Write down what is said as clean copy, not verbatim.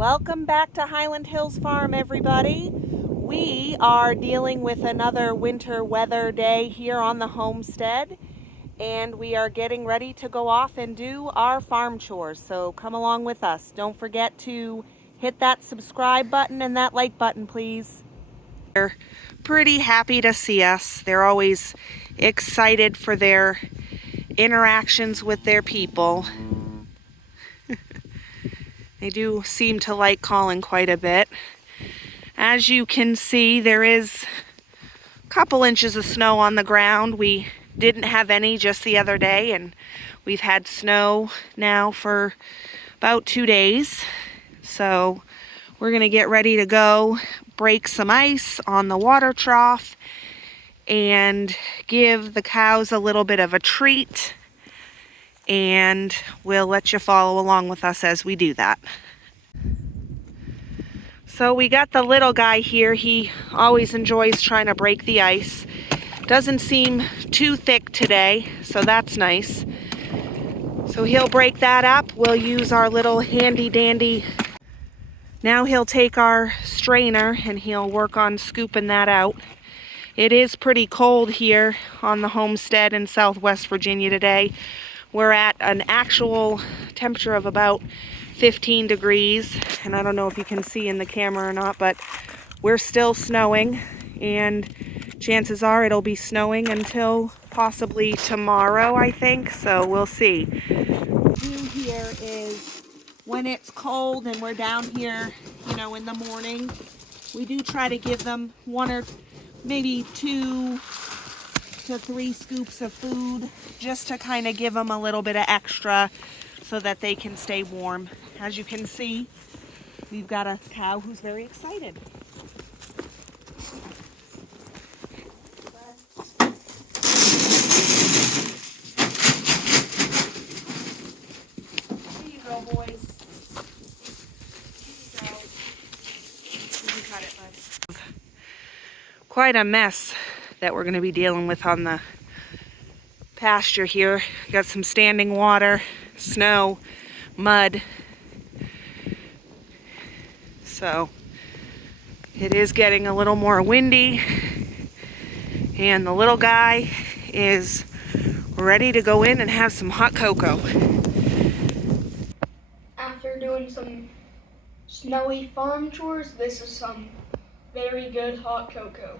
Welcome back to Highland Hills Farm, everybody. We are dealing with another winter weather day here on the homestead, and we are getting ready to go off and do our farm chores. So come along with us. Don't forget to hit that subscribe button and that like button, please. They're pretty happy to see us. They're always excited for their interactions with their people. They do seem to like calling quite a bit. As you can see, there is a couple inches of snow on the ground. We didn't have any just the other day, and we've had snow now for about 2 days. So we're gonna get ready to go break some ice on the water trough and give the cows a little bit of a treat. And we'll let you follow along with us as we do that. So we got the little guy here. He always enjoys trying to break the ice. Doesn't seem too thick today, so that's nice. So he'll break that up. We'll use our little handy dandy. Now he'll take our strainer and he'll work on scooping that out. It is pretty cold here on the homestead in Southwest Virginia today. We're at an actual temperature of about 15 degrees, and I don't know if you can see in the camera or not, but we're still snowing, and chances are it'll be snowing until possibly tomorrow, I think, so we'll see. What we do here is when it's cold and we're down here, you know, in the morning, we do try to give them 1 or maybe 2 to 3 scoops of food, just to kind of give them a little bit of extra so that they can stay warm. As you can see, we've got a cow who's very excited. Here you go, boys. Here you go. You can cut it, bud. Quite a mess that we're going to be dealing with on the pasture here. Got some standing water, snow, mud. So it is getting a little more windy, and the little guy is ready to go in and have some hot cocoa. After doing some snowy farm chores, this is some very good hot cocoa.